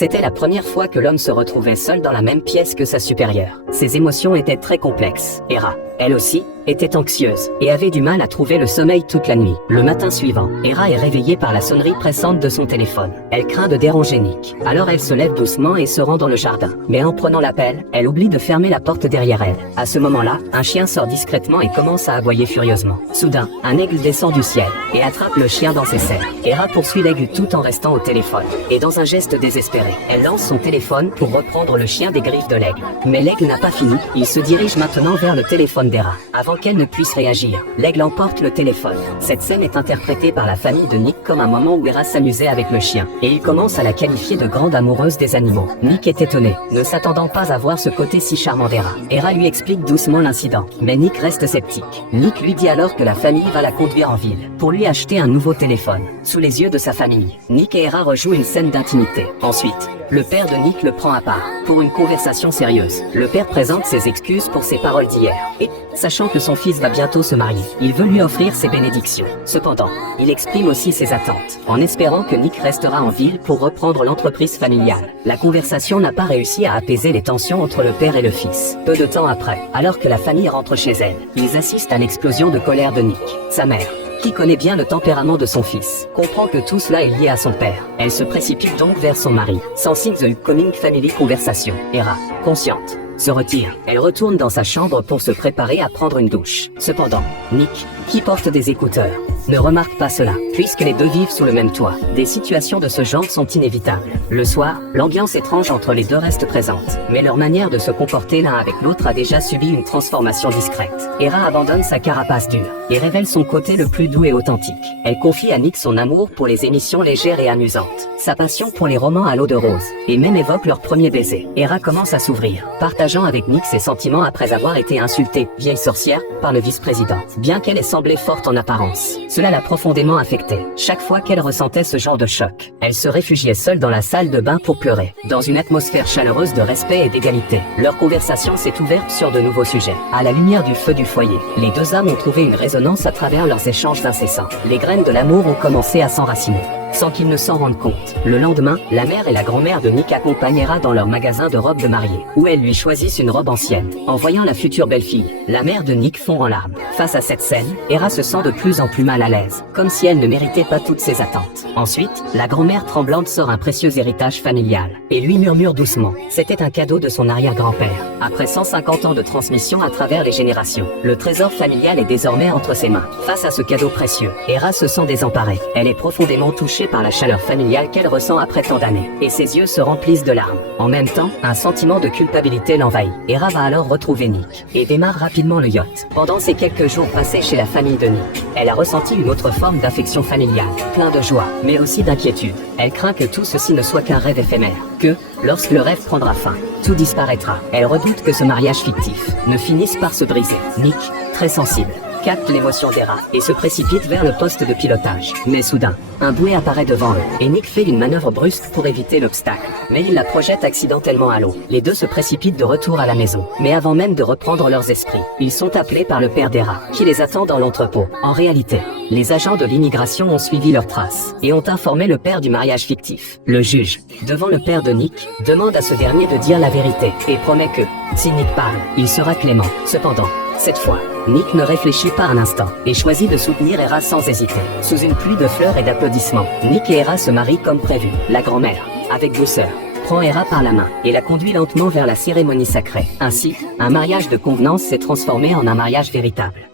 C'était la première fois que l'homme se retrouvait seul dans la même pièce que sa supérieure. Ses émotions étaient très complexes. Hera, elle aussi, était anxieuse et avait du mal à trouver le sommeil toute la nuit. Le matin suivant, Hera est réveillée par la sonnerie pressante de son téléphone. Elle craint de déranger Nick. Alors elle se lève doucement et se rend dans le jardin. Mais en prenant l'appel, elle oublie de fermer la porte derrière elle. À ce moment-là, un chien sort discrètement et commence à aboyer furieusement. Soudain, un aigle descend du ciel et attrape le chien dans ses serres. Hera poursuit l'aigle tout en restant au téléphone. Et dans un geste désespéré, elle lance son téléphone pour reprendre le chien des griffes de l'aigle. Mais l'aigle n'a pas fini. Il se dirige maintenant vers le téléphone d'Hera. Avant qu'elle ne puisse réagir, l'aigle emporte le téléphone. Cette scène est interprétée par la famille de Nick comme un moment où Hera s'amusait avec le chien, et il commence à la qualifier de grande amoureuse des animaux. Nick est étonné, ne s'attendant pas à voir ce côté si charmant d'Hera. Hera lui explique doucement l'incident, mais Nick reste sceptique. Nick lui dit alors que la famille va la conduire en ville, pour lui acheter un nouveau téléphone. Sous les yeux de sa famille, Nick et Hera rejouent une scène d'intimité. Ensuite, le père de Nick le prend à part, pour une conversation sérieuse. Le père présente ses excuses pour ses paroles d'hier, et, sachant que son fils va bientôt se marier, il veut lui offrir ses bénédictions. Cependant, il exprime aussi ses attentes, en espérant que Nick restera en ville pour reprendre l'entreprise familiale. La conversation n'a pas réussi à apaiser les tensions entre le père et le fils. Peu de temps après, alors que la famille rentre chez elle, ils assistent à l'explosion de colère de Nick. Sa mère, qui connaît bien le tempérament de son fils, comprend que tout cela est lié à son père. Elle se précipite donc vers son mari, sensing the upcoming family conversation. Hera, consciente, se retire. Elle retourne dans sa chambre pour se préparer à prendre une douche. Cependant, Nick, qui porte des écouteurs, ne remarque pas cela, puisque les deux vivent sous le même toit. Des situations de ce genre sont inévitables. Le soir, l'ambiance étrange entre les deux reste présente, mais leur manière de se comporter l'un avec l'autre a déjà subi une transformation discrète. Hera abandonne sa carapace dure et révèle son côté le plus doux et authentique. Elle confie à Nick son amour pour les émissions légères et amusantes, sa passion pour les romans à l'eau de rose, et même évoque leur premier baiser. Hera commence à s'ouvrir, partageant avec Nick ses sentiments après avoir été insultée, vieille sorcière, par le vice-président. Bien qu'elle ait semblé forte en apparence, cela l'a profondément affectée. Chaque fois qu'elle ressentait ce genre de choc, elle se réfugiait seule dans la salle de bain pour pleurer. Dans une atmosphère chaleureuse de respect et d'égalité, leur conversation s'est ouverte sur de nouveaux sujets. À la lumière du feu du foyer, les deux âmes ont trouvé une résonance à travers leurs échanges incessants. Les graines de l'amour ont commencé à s'enraciner, sans qu'ils ne s'en rendent compte. Le lendemain, la mère et la grand-mère de Nick accompagnent Hera dans leur magasin de robes de mariée, où elles lui choisissent une robe ancienne. En voyant la future belle-fille, la mère de Nick fond en larmes. Face à cette scène, Hera se sent de plus en plus mal à l'aise, comme si elle ne méritait pas toutes ses attentes. Ensuite, la grand-mère tremblante sort un précieux héritage familial, et lui murmure doucement. C'était un cadeau de son arrière-grand-père. Après 150 ans de transmission à travers les générations, le trésor familial est désormais entre ses mains. Face à ce cadeau précieux, Hera se sent désemparée. Elle est profondément touchée par la chaleur familiale qu'elle ressent après tant d'années, et ses yeux se remplissent de larmes. En même temps, un sentiment de culpabilité l'envahit. Hera va alors retrouver Nick, et démarre rapidement le yacht. Pendant ces quelques jours passés chez la famille de Nick, elle a ressenti une autre forme d'affection familiale, plein de joie, mais aussi d'inquiétude. Elle craint que tout ceci ne soit qu'un rêve éphémère, que, lorsque le rêve prendra fin, tout disparaîtra. Elle redoute que ce mariage fictif ne finisse par se briser. Nick, très sensible, capte l'émotion d'Hera et se précipite vers le poste de pilotage. Mais soudain, un boulet apparaît devant eux, et Nick fait une manœuvre brusque pour éviter l'obstacle. Mais il la projette accidentellement à l'eau. Les deux se précipitent de retour à la maison. Mais avant même de reprendre leurs esprits, ils sont appelés par le père d'Hera, qui les attend dans l'entrepôt. En réalité, les agents de l'immigration ont suivi leurs traces, et ont informé le père du mariage fictif. Le juge, devant le père de Nick, demande à ce dernier de dire la vérité, et promet que, si Nick parle, il sera clément. Cependant, cette fois, Nick ne réfléchit pas un instant, et choisit de soutenir Hera sans hésiter. Sous une pluie de fleurs et d'applaudissements, Nick et Hera se marient comme prévu. La grand-mère, avec douceur, prend Hera par la main, et la conduit lentement vers la cérémonie sacrée. Ainsi, un mariage de convenance s'est transformé en un mariage véritable.